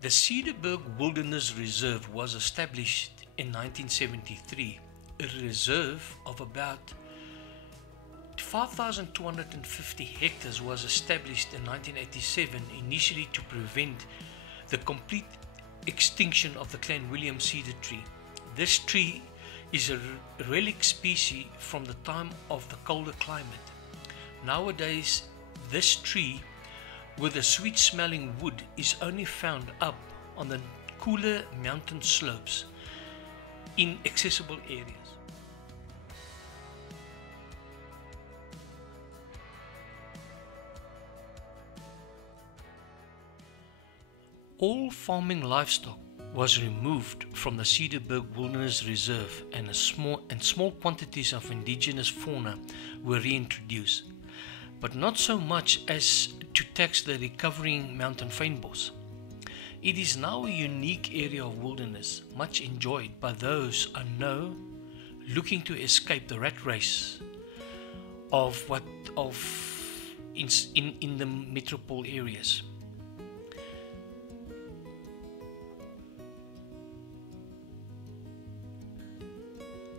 The Cederberg Wilderness Reserve was established in 1973. A reserve of about 5,250 hectares was established in 1987, initially to prevent the complete extinction of the Clan William cedar tree. This tree is a relic species from the time of the colder climate. Nowadays, this tree with a sweet smelling wood is only found up on the cooler mountain slopes in accessible areas. All farming livestock was removed from the Cederberg Wilderness Reserve, and small quantities of indigenous fauna were reintroduced, but not so much as to tax the recovering mountain fynbos. It is now a unique area of wilderness, much enjoyed by those I know looking to escape the rat race in the metropole areas.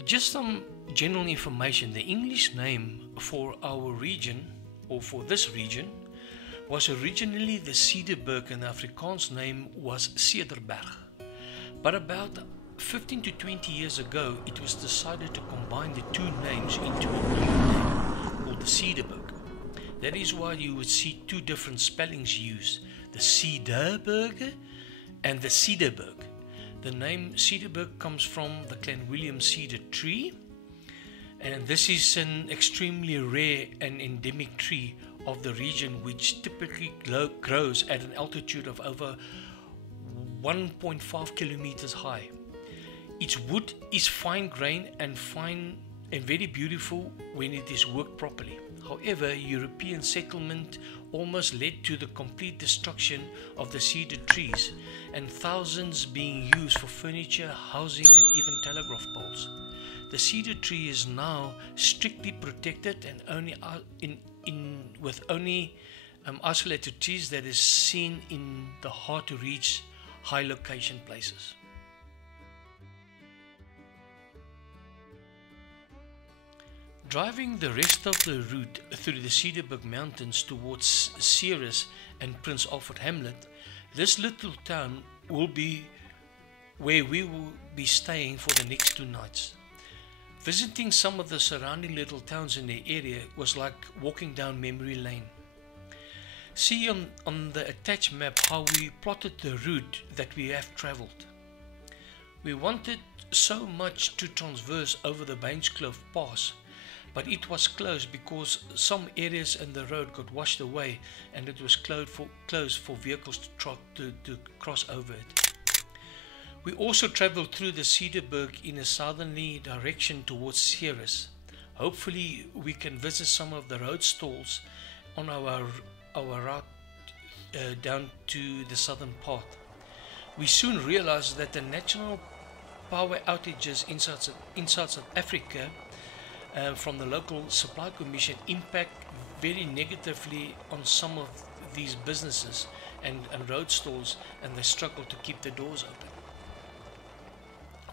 Just some general information. The English name for our region, or for this region, was originally the Cederberg, and the Afrikaans name was Cederberg. But about 15 to 20 years ago, it was decided to combine the two names into a new name called the Cederberg. That is why you would see two different spellings used, the Cederberg and the Cederberg. The name Cederberg comes from the Clan William cedar tree, and this is an extremely rare and endemic tree of the region, which typically grows at an altitude of over 1.5 kilometers high. Its wood is fine grained and very beautiful when it is worked properly. However, European settlement almost led to the complete destruction of the cedar trees, and thousands being used for furniture, housing, and even telegraph poles. The cedar tree is now strictly protected and only isolated trees that is seen in the hard to reach high location places. Driving the rest of the route through the Cederberg Mountains towards Ceres and Prince Alfred Hamlet, this little town will be where we will be staying for the next 2 nights. Visiting some of the surrounding little towns in the area was like walking down memory lane. See on the attached map how we plotted the route that we have travelled. We wanted so much to traverse over the Bainskloof Pass, but it was closed because some areas in the road got washed away and it was closed for vehicles to cross over it. We also travelled through the Cederberg in a southerly direction towards Ceres. Hopefully we can visit some of the road stalls on our route down to the southern part. We soon realized that the national power outages inside South Africa from the local supply commission impact very negatively on some of these businesses and road stalls, and they struggle to keep the doors open,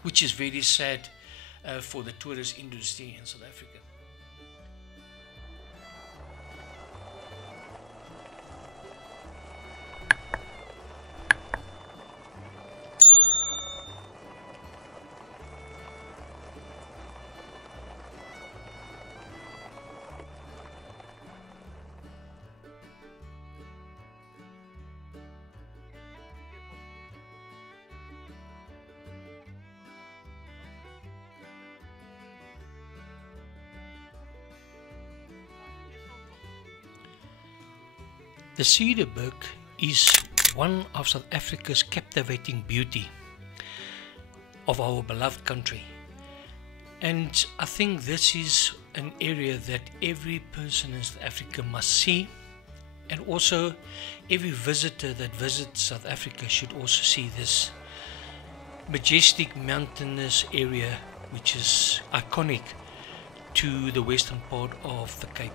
which is very sad for the tourist industry in South Africa. The Cederberg is one of South Africa's captivating beauty of our beloved country, and I think this is an area that every person in South Africa must see, and also every visitor that visits South Africa should also see this majestic mountainous area which is iconic to the western part of the Cape.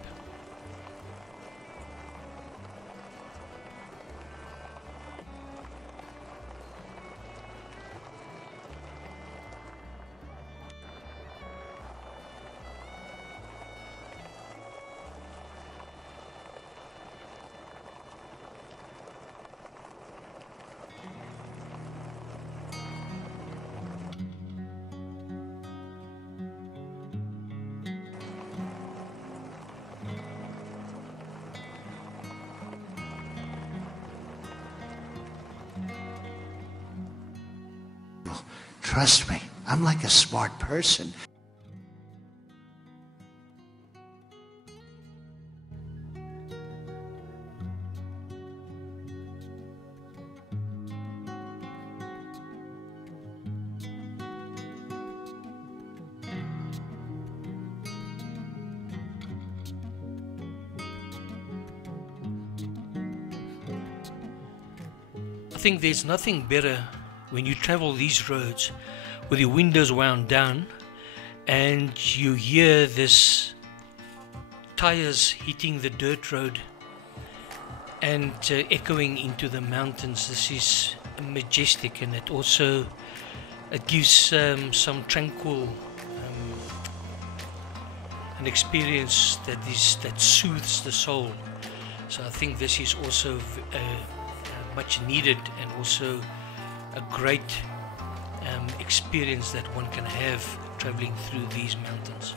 Trust me, I'm like a smart person. I think there's nothing better when you travel these roads with your windows wound down and you hear this tires hitting the dirt road and echoing into the mountains. This is majestic, and it gives some tranquil an experience that soothes the soul. So I think this is also much needed, and also a great experience that one can have traveling through these mountains.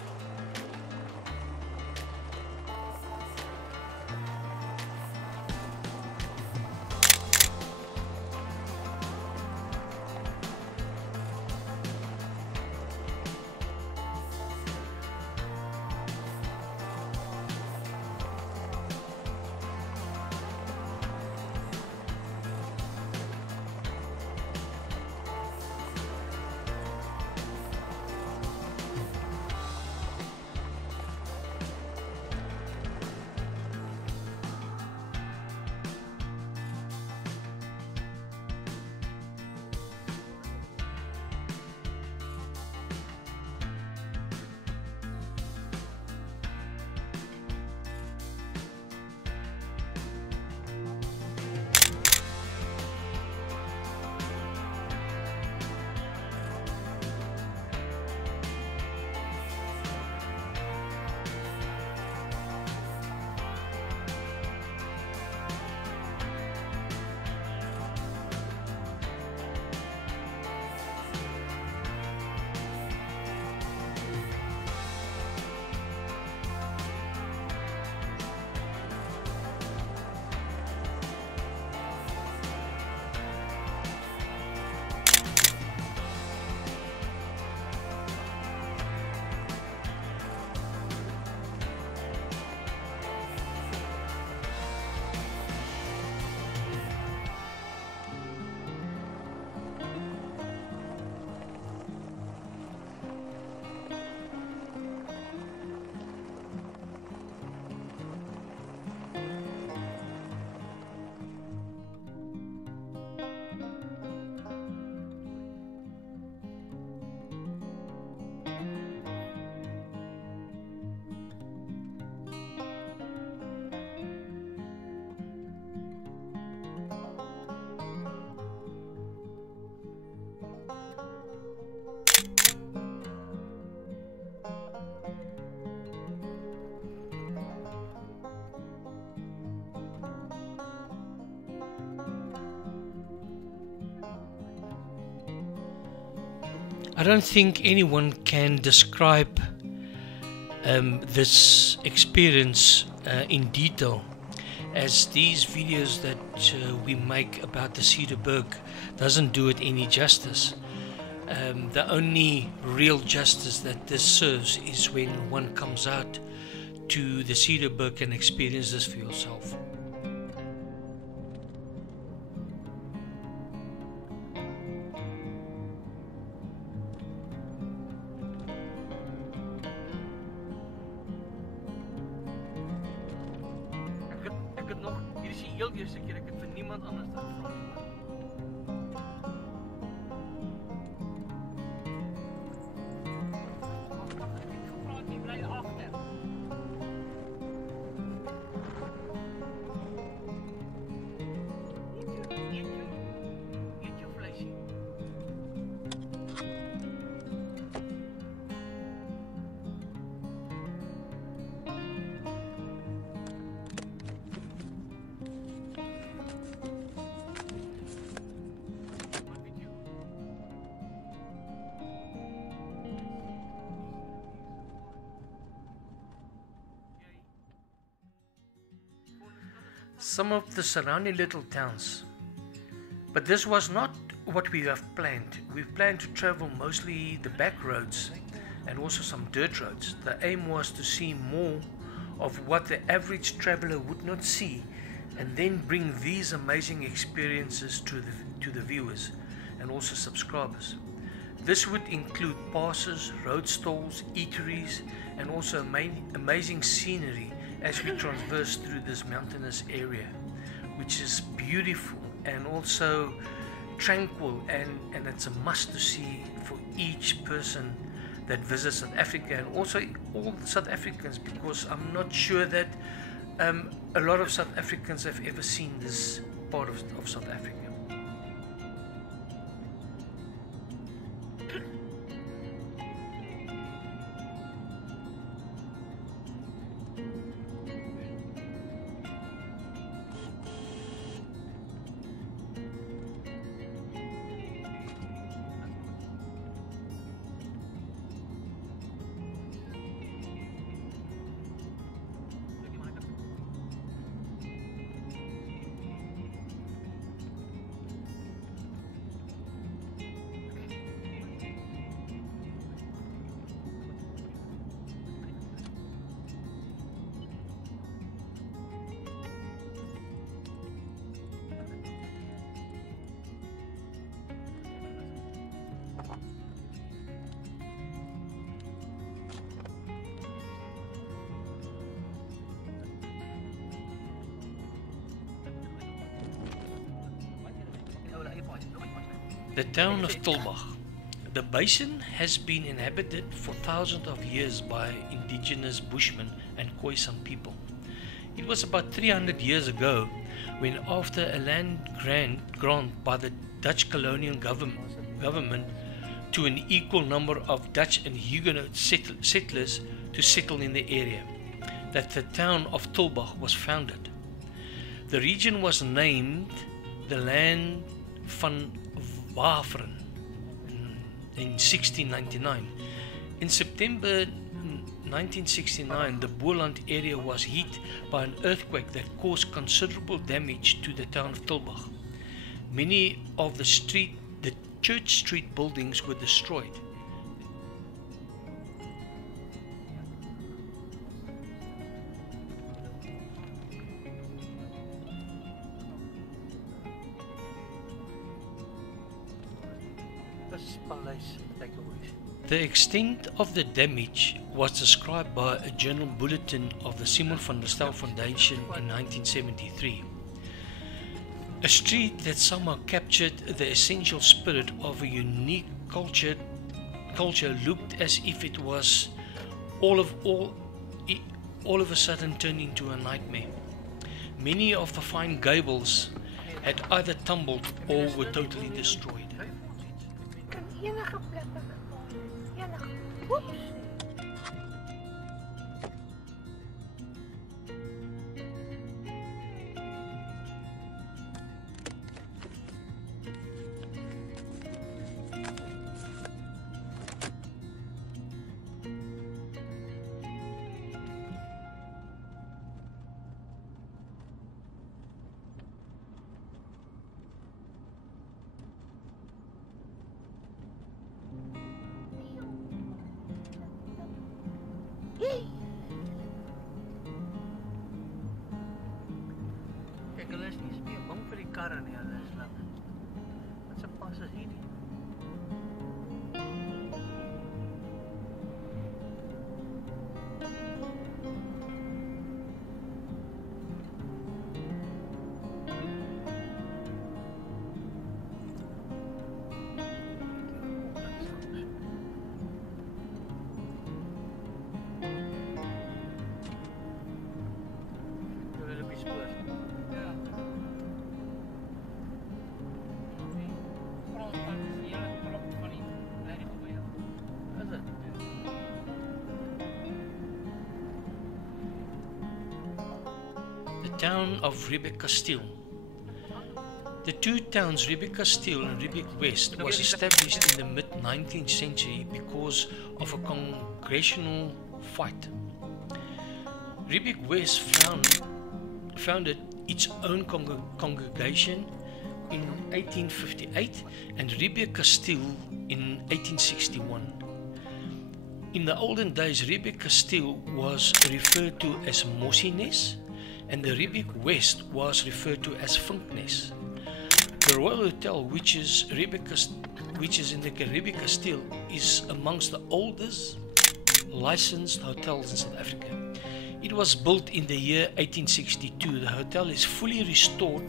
I don't think anyone can describe this experience in detail, as these videos that we make about the Cederberg doesn't do it any justice. The only real justice that this serves is when one comes out to the Cederberg and experience this for yourself. Ik het nog, hier is die heel eerste keer, ik het van niemand anders dan gevraagd. Die blijven achter. Eet je vleesje. Some of the surrounding little towns, but this was not what we have planned. We've planned to travel mostly the back roads and also some dirt roads. The aim was to see more of what the average traveler would not see, and then bring these amazing experiences to the viewers and also subscribers. This would include passes, road stalls, eateries, and also amazing scenery as we traverse through this mountainous area, which is beautiful and also tranquil, and it's a must to see for each person that visits South Africa, and also all South Africans, because I'm not sure that a lot of South Africans have ever seen this part of South Africa. The town of Tulbagh. The basin has been inhabited for thousands of years by indigenous Bushmen and Khoisan people. It was about 300 years ago when, after a land grant by the Dutch colonial government to an equal number of Dutch and Huguenot settlers to settle in the area, that the town of Tulbagh was founded. The region was named the Land van Waveren in 1699. In September 1969, the Boland area was hit by an earthquake that caused considerable damage to the town of Tulbagh. Many of the Church Street buildings were destroyed. The extent of the damage was described by a journal bulletin of the Simon van der Stel Foundation in 1973. A street that somehow captured the essential spirit of a unique culture looked as if it was all of a sudden turned into a nightmare. Many of the fine gables had either tumbled or were totally destroyed. Kijk, hulle is nie meer bang vir die karre nie, hulle is lang. Wat se pas is hierdie? Town of Riebeek Kasteel. The two towns, Riebeek Kasteel and Riebeek West, was established in the mid-19th century because of a congressional fight. Riebeek West founded its own congregation, in 1858 and Rebbe Castile in 1861. In the olden days, Rebbe Castile was referred to as Mosines and the Rebbe West was referred to as Funknes. The Royal Hotel, which is in the Rebbe Castile, is amongst the oldest licensed hotels in South Africa. It was built in the year 1862. The hotel is fully restored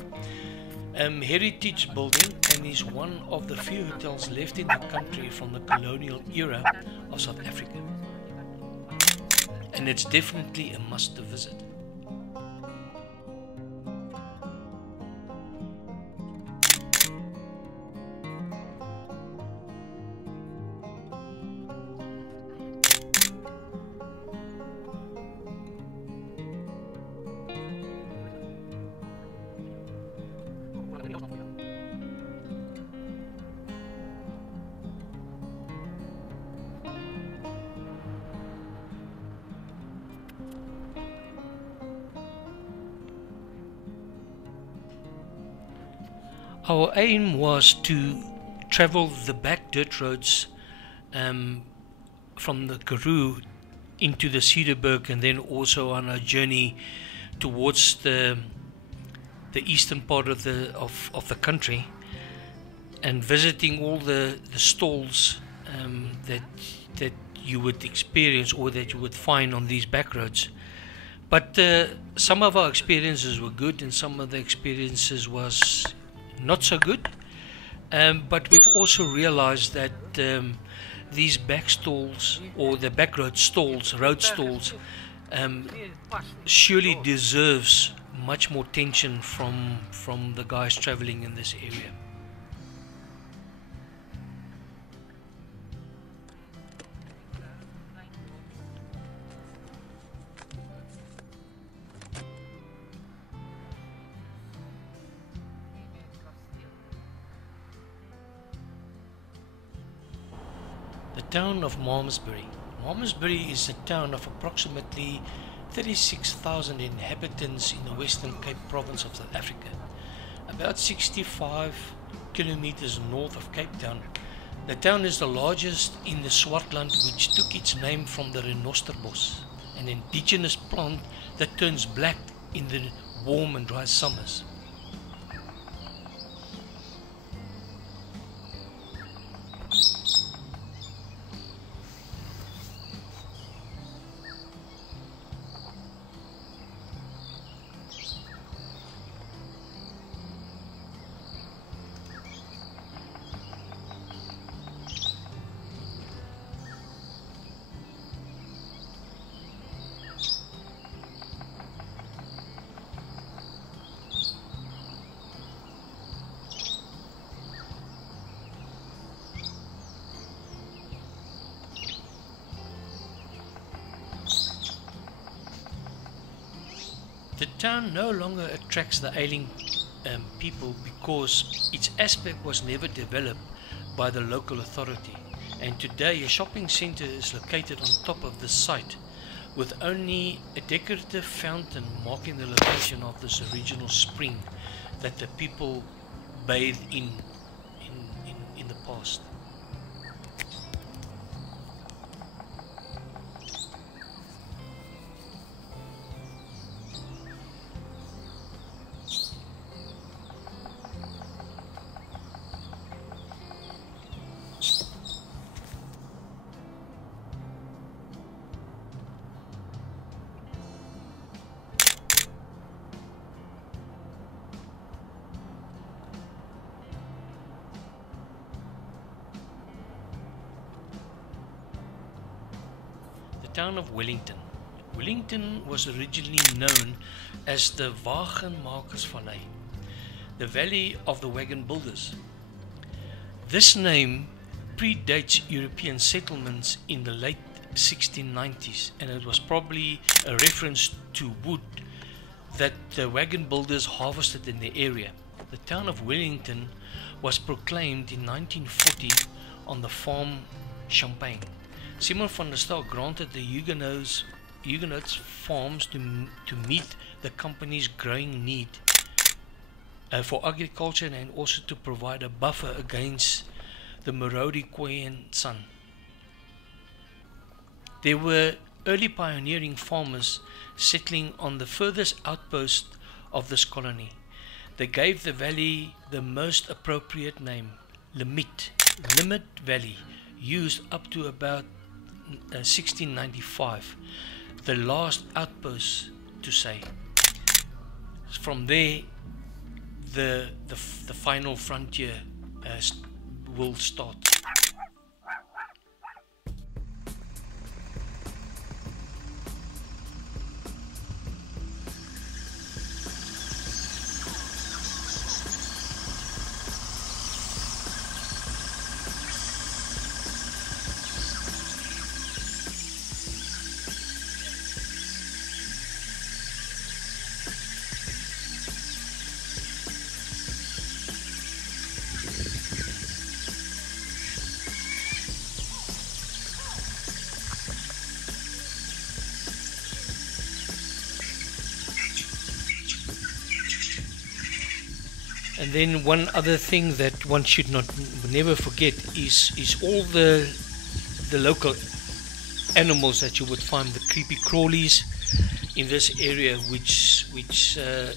heritage building and is one of the few hotels left in the country from the colonial era of South Africa. And it's definitely a must to visit. Our aim was to travel the back dirt roads from the Karoo into the Cederberg, and then also on our journey towards the eastern part of the country, and visiting all the stalls that you would experience or that you would find on these back roads. But some of our experiences were good and some of the experiences was not so good, but we've also realized that these back stalls or the back road stalls, surely deserves much more attention from the guys traveling in this area. The town of Malmesbury. Malmesbury is a town of approximately 36,000 inhabitants in the Western Cape province of South Africa. About 65 kilometers north of Cape Town. The town is the largest in the Swartland, which took its name from the renosterbos, an indigenous plant that turns black in the warm and dry summers. The town no longer attracts the ailing people because its aspect was never developed by the local authority, and today a shopping center is located on top of the site with only a decorative fountain marking the location of this original spring that the people bathed in the past. Town of Wellington. Wellington was originally known as the Wagenmakersvallei, the Valley of the Wagon Builders. This name predates European settlements in the late 1690s, and it was probably a reference to wood that the wagon builders harvested in the area. The town of Wellington was proclaimed in 1940 on the farm Champagne. Simon van der Stel granted the Huguenots farms to meet the company's growing need for agriculture and also to provide a buffer against the Marodi-Korean sun. There were early pioneering farmers settling on the furthest outpost of this colony. They gave the valley the most appropriate name, Limit Valley, used up to about 1695, the last outpost to say. From there, the final frontier will start. And then one other thing that one should never forget is all the local animals that you would find, the creepy crawlies in this area, which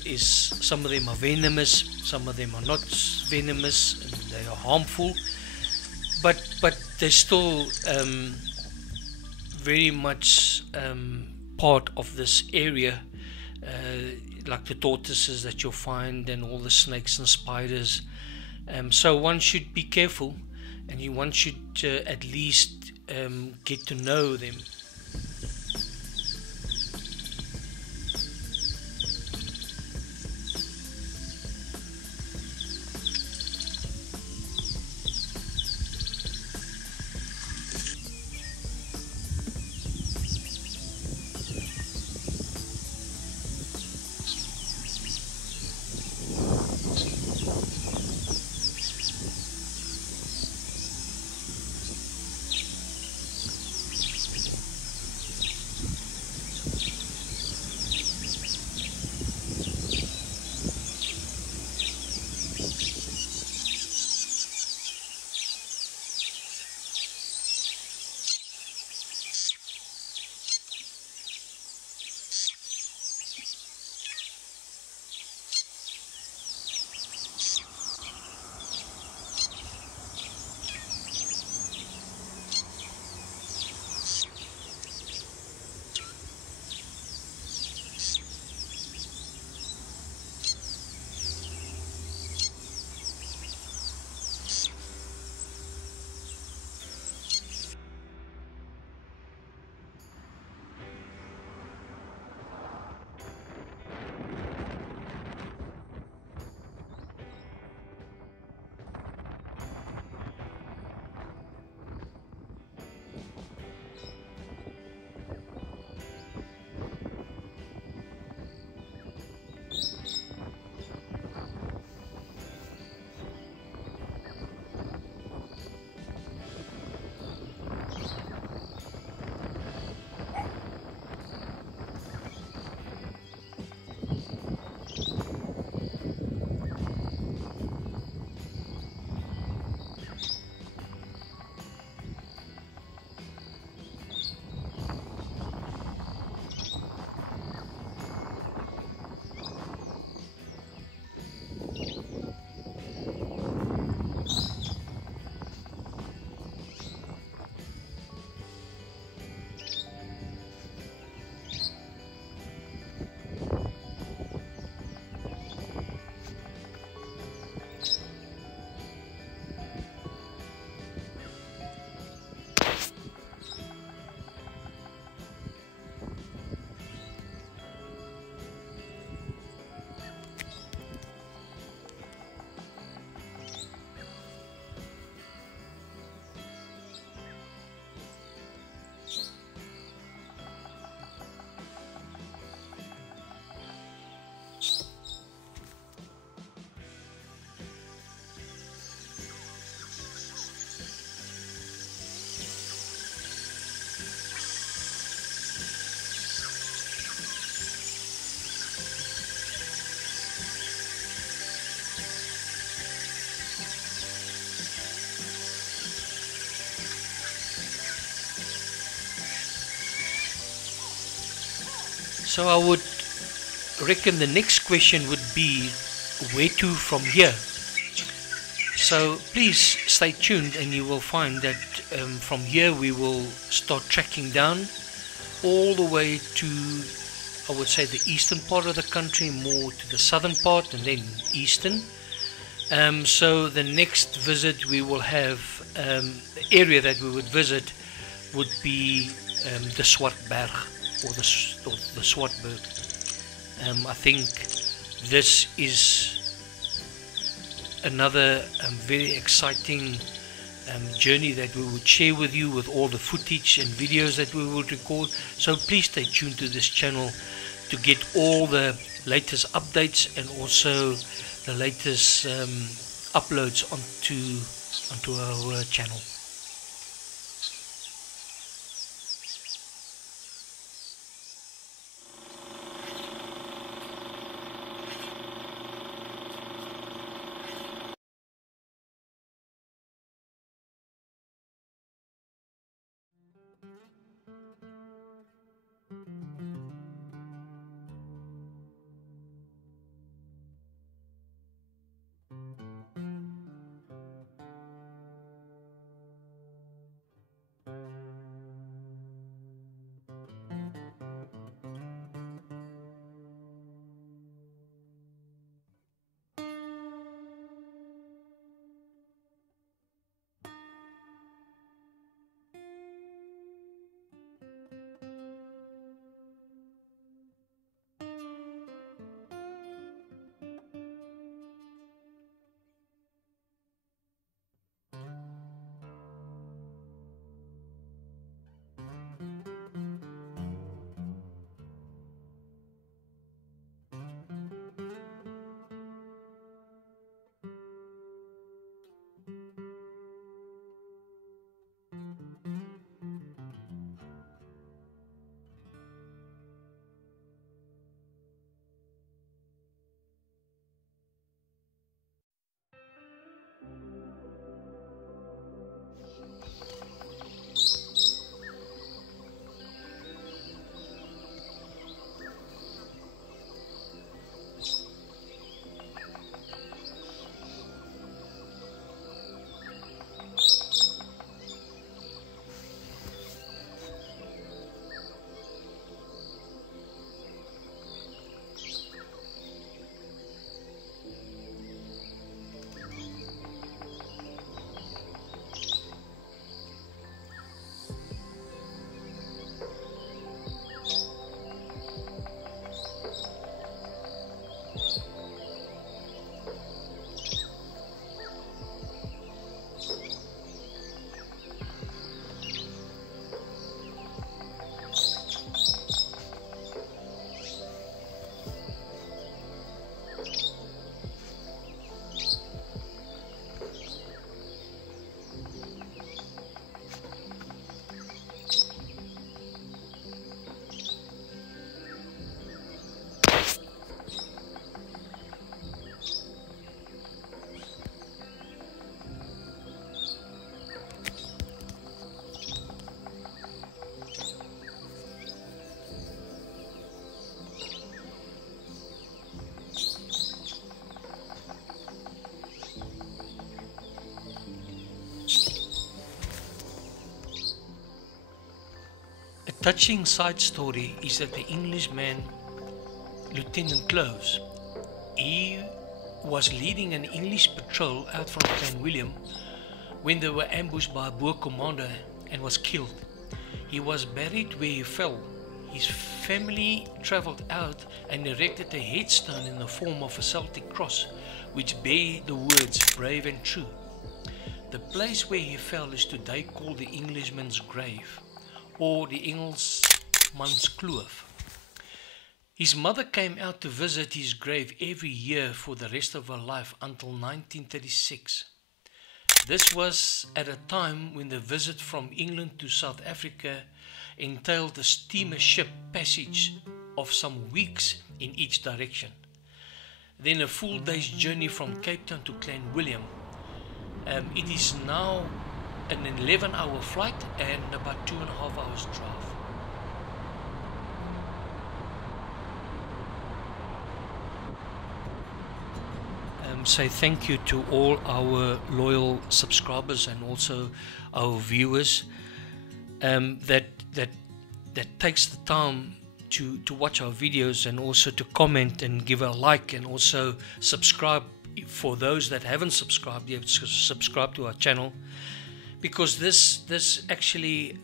is, some of them are venomous, some of them are not venomous, and they are harmful, but they're still very much part of this area. Like the tortoises that you'll find and all the snakes and spiders. So one should be careful, and one should at least get to know them. So I would reckon the next question would be, where to from here? So please stay tuned, and you will find that from here we will start tracking down all the way to, I would say, the eastern part of the country, more to the southern part, and then eastern. So the next visit we will have, the area that we would visit would be the Swartberg, or the Swartberg. I think this is another very exciting journey that we would share with you, with all the footage and videos that we will record. So please stay tuned to this channel to get all the latest updates and also the latest uploads onto our channel. A touching side story is that the Englishman, Lieutenant Cloves, he was leading an English patrol out from Clan William when they were ambushed by a Boer commander and was killed. He was buried where he fell. His family travelled out and erected a headstone in the form of a Celtic cross, which bear the words "brave and true." The place where he fell is today called the Englishman's grave, or the Engelsman's Kloof. His mother came out to visit his grave every year for the rest of her life until 1936. This was at a time when the visit from England to South Africa entailed a steamer ship passage of some weeks in each direction. Then a full day's journey from Cape Town to Clan William. It is now an 11-hour flight and about 2.5 hours drive. say thank you to all our loyal subscribers and also our viewers that takes the time to watch our videos and also to comment and give a like and also subscribe. For those that haven't subscribed yet, subscribe to our channel, because this actually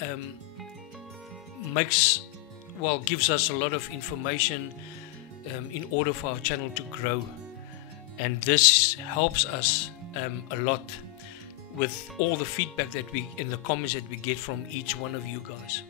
gives us a lot of information in order for our channel to grow, and this helps us a lot with all the feedback that we in the comments that we get from each one of you guys.